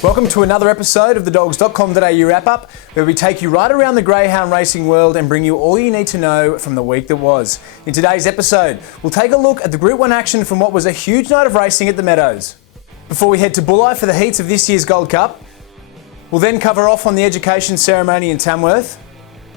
Welcome to another episode of the Dogs.com.au wrap-up, where we take you right around the greyhound racing world and bring you all you need to know from the week that was. In today's episode, we'll take a look at the Group 1 action from what was a huge night of racing at the Meadows. Before we head to Bulli for the heats of this year's Gold Cup, we'll then cover off on the education ceremony in Tamworth,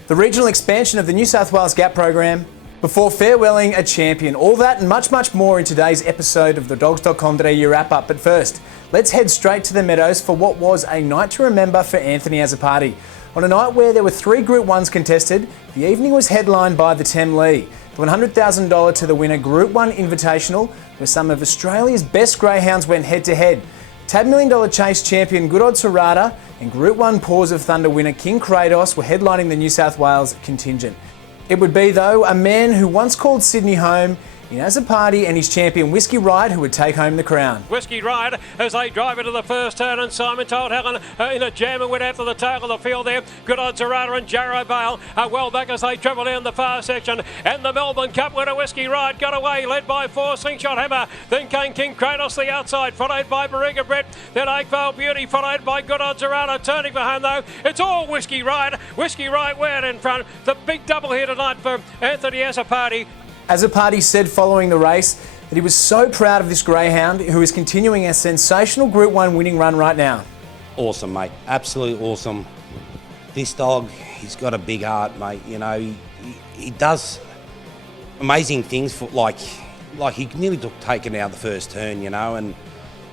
the regional expansion of the New South Wales Gap program, before farewelling a champion. All that and much, much more in today's episode of the Dogs.com.au wrap-up. But first, let's head straight to the Meadows for what was a night to remember for Anthony Azzopardi. On a night where there were 3 Group 1s contested, the evening was headlined by the Tem Lee, the $100,000 to the winner Group 1 Invitational, where some of Australia's best greyhounds went head-to-head. Tab $1 Million Chase champion Good Odds Harada and Group 1 Paws of Thunder winner King Kratos were headlining the New South Wales contingent. It would be, though, a man who once called Sydney home in Azzopardi and his champion Whiskey Ride who would take home the crown. Whiskey Ride as they drive into the first turn, and Simon Told Helen in a jam and went out to the tail of the field there. Good Odds Harada and Jarrow Bale are well back as they travel down the far section, and the Melbourne Cup winner Whiskey Ride got away, led by 4 Slingshot Hammer, then came King Kratos the outside, followed by Barriga Brett, then Oakvale Beauty, followed by Good Odds Harada. Turning for home though, it's all Whiskey Ride way out in front. The big double here tonight for Anthony Azzopardi. Azzopardi said following the race that he was so proud of this greyhound who is continuing a sensational Group 1 winning run right now. Awesome, mate. Absolutely awesome. This dog, he's got a big heart, mate. You know, he does amazing things for like he nearly took taken out the first turn, you know, and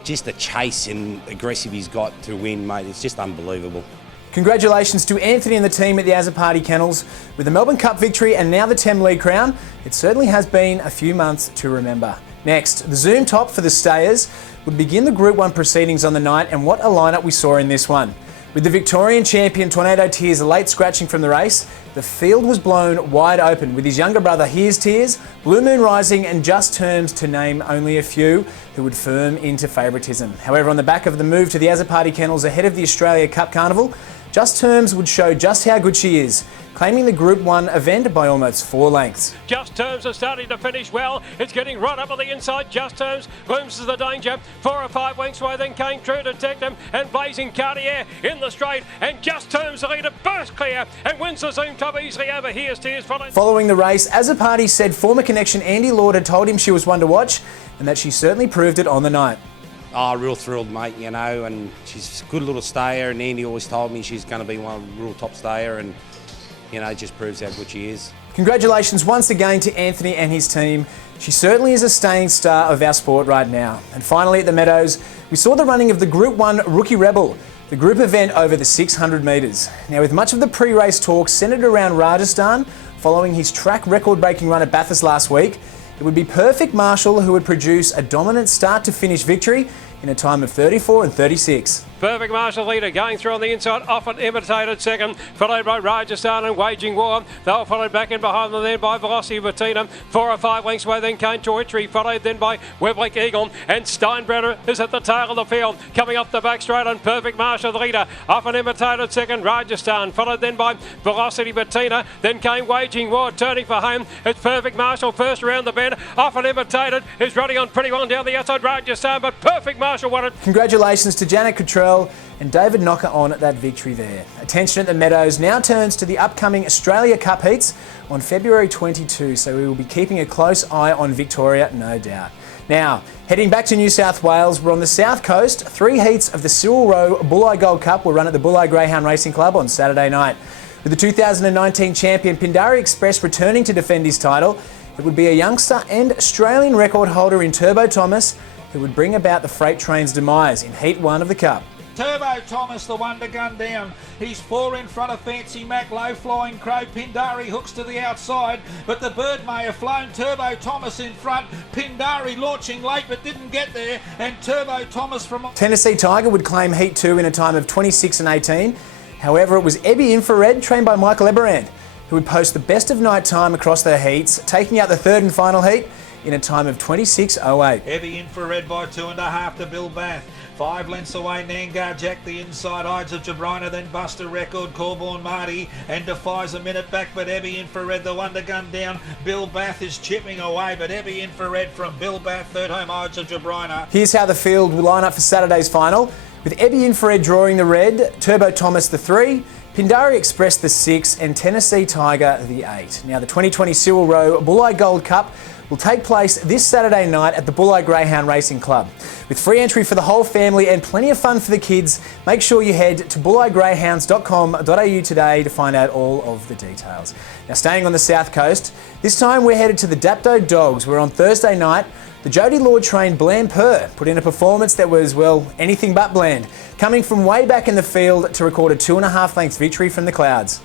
just the chase and aggressive he's got to win, mate. It's just unbelievable. Congratulations to Anthony and the team at the Azzopardi Kennels. With the Melbourne Cup victory and now the Tem Lee crown, it certainly has been a few months to remember. Next, the Zoom top for the Stayers would begin the Group 1 proceedings on the night, and what a lineup we saw in this one. With the Victorian champion Tornado Tears late scratching from the race, the field was blown wide open with his younger brother Here's Tears, Blue Moon Rising and Just Terms to name only a few who would firm into favouritism. However, on the back of the move to the Azzopardi Kennels ahead of the Australia Cup Carnival, Just Terms would show just how good she is, claiming the Group 1 event by almost 4 lengths. Just Terms are starting to finish well. It's getting right up on the inside. Just Terms glimpses the danger. 4 or 5 lengths away, then came True Detective and Blazing Cartier in the straight. And Just Terms the leader burst clear and wins the Zoom top easily over Here's Tears. Following the race, Azzopardi said former connection Andy Lord had told him she was one to watch and that she certainly proved it on the night. Oh, real thrilled, mate, you know, and she's a good little stayer, and Andy always told me she's going to be one real top stayer, and, you know, it just proves how good she is. Congratulations once again to Anthony and his team. She certainly is a staying star of our sport right now. And finally at the Meadows, we saw the running of the Group 1 Rookie Rebel, the group event over the 600 metres. Now, with much of the pre-race talk centred around Rajasthan following his track record-breaking run at Bathurst last week, it would be Perfect Marshall who would produce a dominant start-to-finish victory in a time of 34 and 36. Perfect Marshall leader going through on the inside, often imitated second, followed by Rajasthan and Waging War. They were followed back in behind them then by Velocity Bettina. 4 or 5 lengths away, then came Toitri, followed then by Weblake Eagle, and Steinbrenner is at the tail of the field. Coming up the back straight on Perfect Marshall the leader, often imitated second, Rajasthan, followed then by Velocity Bettina, then came Waging War, turning for home. It's Perfect Marshall first around the bend, often imitated, is running on pretty well down the outside, Rajasthan, but Perfect Marshall won it. Congratulations to Janet Cottrell and David Knocker on that victory there. Attention at the Meadows now turns to the upcoming Australia Cup heats on February 22, so we will be keeping a close eye on Victoria, no doubt. Now, heading back to New South Wales, we're on the south coast. 3 heats of the Cyril Rowe Bulli Gold Cup were run at the Bulli Greyhound Racing Club on Saturday night. With the 2019 champion Pindari Express returning to defend his title, it would be a youngster and Australian record holder in Turbo Thomas who would bring about the freight train's demise in Heat 1 of the Cup. Turbo Thomas, the one to gun down. He's 4 in front of Fancy Mac, Low Flying Crow. Pindari hooks to the outside, but the bird may have flown. Turbo Thomas in front. Pindari launching late but didn't get there, and Turbo Thomas from... Tennessee Tiger would claim Heat 2 in a time of 26 and 18. However, it was Ebby Infrared, trained by Michael Eberand, who would post the best of night time across their heats, taking out the third and final heat in a time of 26.08. Heavy Infrared by 2.5 to Bill Bath. 5 lengths away, Nangar Jack, the inside, Ides of Jabrina, then Buster Record, Corborn Marty, and Defies a minute back, but Heavy Infrared, the one to gun down. Bill Bath is chipping away, but Heavy Infrared from Bill Bath, third home, Ides of Jabrina. Here's how the field will line up for Saturday's final. With with Ebby Infrared drawing the red, Turbo Thomas the 3, Pindari Express the 6 and Tennessee Tiger the 8. Now the 2020 Cyril Rowe Bulli Gold Cup will take place this Saturday night at the Bulli Greyhound Racing Club. With free entry for the whole family and plenty of fun for the kids, make sure you head to bulligreyhounds.com.au today to find out all of the details. Now staying on the south coast, this time we're headed to the Dapto Dogs, where on Thursday night the Jody Lord trained Bland Purr put in a performance that was, well, anything but bland, coming from way back in the field to record a 2.5 lengths victory from the clouds.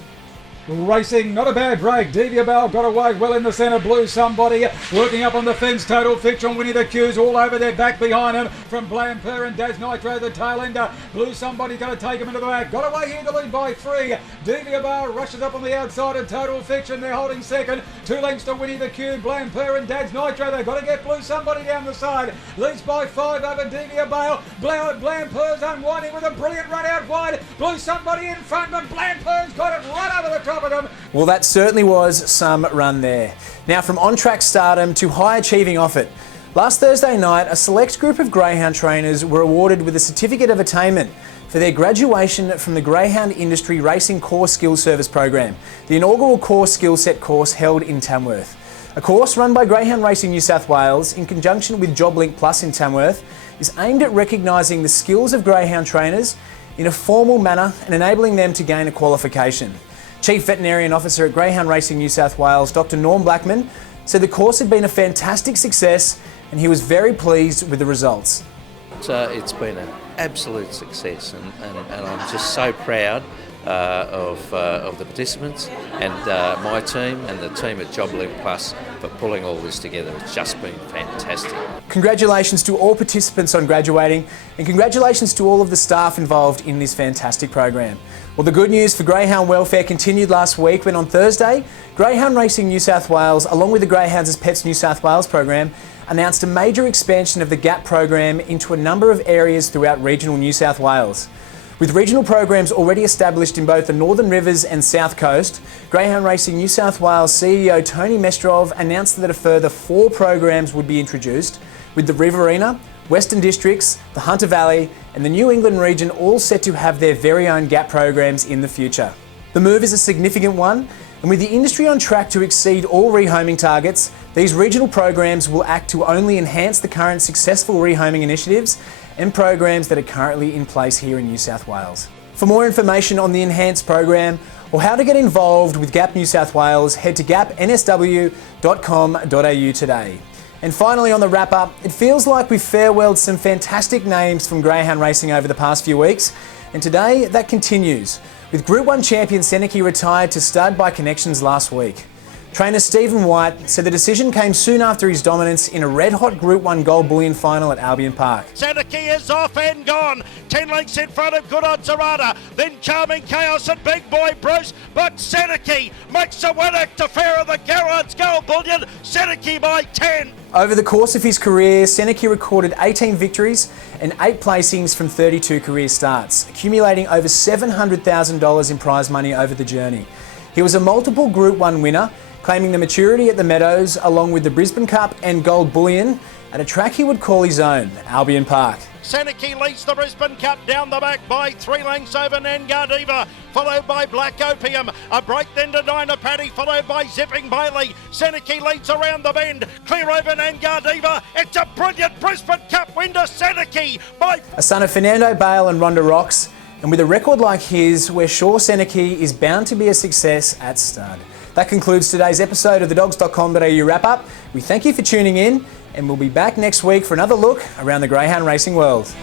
Racing, not a bad break. Devia Bell got away well in the centre. Blue Somebody working up on the fence. Total Fiction winning the cues all over their back behind him from Blamper and Daz Nitro, the tail ender. Blue Somebody going to take him into the back. Got away here to lead by 3. Devia Bell rushes up on the outside and Total Fiction. They're holding second. 2 lengths to Winnie the Cue. Blamper and Daz Nitro. They've got to get Blue Somebody down the side. Leads by 5 over Devia Bale. Blamper's unwinding with a brilliant run out wide. Blue Somebody in front and Blamper's got it right over the top. Well, that certainly was some run there. Now from on-track stardom to high-achieving off it. Last Thursday night, a select group of greyhound trainers were awarded with a Certificate of Attainment for their graduation from the Greyhound Industry Racing Core Skills Service Program, the inaugural Core Skill Set course held in Tamworth. A course run by Greyhound Racing New South Wales in conjunction with JobLink Plus in Tamworth is aimed at recognising the skills of greyhound trainers in a formal manner and enabling them to gain a qualification. Chief Veterinarian Officer at Greyhound Racing New South Wales, Dr. Norm Blackman, said the course had been a fantastic success and he was very pleased with the results. It's been an absolute success and I'm just so proud of the participants and my team and the team at JobLink Plus for pulling all this together. It's just been fantastic. Congratulations to all participants on graduating and congratulations to all of the staff involved in this fantastic program. Well, the good news for greyhound welfare continued last week when on Thursday, Greyhound Racing New South Wales, along with the Greyhounds as Pets New South Wales program, announced a major expansion of the GAP program into a number of areas throughout regional New South Wales. With regional programs already established in both the Northern Rivers and South Coast, Greyhound Racing New South Wales CEO Tony Mestrov announced that a further 4 programs would be introduced, with the Riverina, Western Districts, the Hunter Valley and the New England region all set to have their very own GAP programs in the future. The move is a significant one, and with the industry on track to exceed all rehoming targets, these regional programs will act to only enhance the current successful rehoming initiatives and programs that are currently in place here in New South Wales. For more information on the enhanced program or how to get involved with GAP New South Wales, head to gapnsw.com.au today. And finally on the wrap-up, it feels like we've farewelled some fantastic names from greyhound racing over the past few weeks, and today that continues, with Group 1 champion Seneki retired to stud by Connections last week. Trainer Stephen White said the decision came soon after his dominance in a red-hot Group 1 Gold Bullion final at Albion Park. Seneki is off and gone. 10 lengths in front of Good Odds Arada. Then Charming Chaos and Big Boy Bruce. But Seneki makes a winner to Pharaoh the Garrard's Gold Bullion. Seneki by 10. Over the course of his career, Seneki recorded 18 victories and 8 placings from 32 career starts, accumulating over $700,000 in prize money over the journey. He was a multiple Group 1 winner, claiming the maturity at the Meadows along with the Brisbane Cup and Gold Bullion at a track he would call his own, Albion Park. Seneki leads the Brisbane Cup down the back by 3 lengths over Nangar Diva, followed by Black Opium. A break then to Nina Paddy, followed by Zipping Bailey. Seneki leads around the bend, clear over Nangar Diva. It's a brilliant Brisbane Cup win to Seneki by... A son of Fernando Bale and Rhonda Rocks, and with a record like his, we're sure Seneki is bound to be a success at stud. That concludes today's episode of the Dogs.com.au wrap-up. We thank you for tuning in, and we'll be back next week for another look around the greyhound racing world.